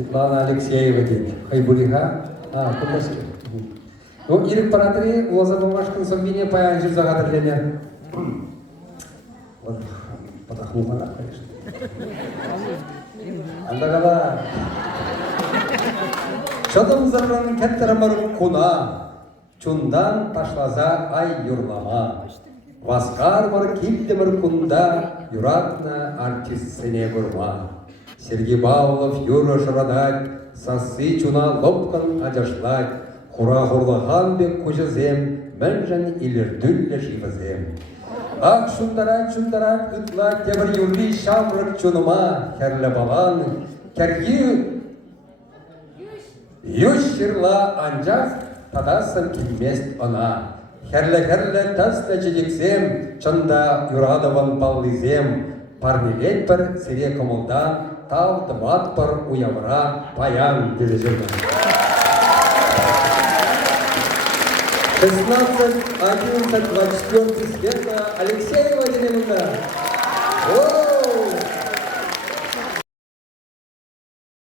Светлана Алексеева дейді. Хайбулиха. Кумаски. Ну, ирік паратри, лоза бумашкин сомбине паян жүза қадырлене. Вот, подохнула, конечно. Андағала. Шадым зырын кәттірімір куна. Чундан ташлаза ай юрлама. Васкар бар киптемір кунда, юратна артистсене бурма. Сергей Баулов юра шырадать, сасы чуна лопкан ажашлать. Хура хурлахан бек кужызем, мәнжан илердүлле живызем. Ак шундарат ытлат темір юрли шамрык чуныма, кәрлі балан, кәргі юш шырла анжақ, тадасым келмест она. Кәрлі таста жедексем, чында юрадыван баллизем. Парнилет бір сире комылдан, тау дымат бір уявра паян деді жүрді. 16, 11, 24 Светлана Алексеева денемізді.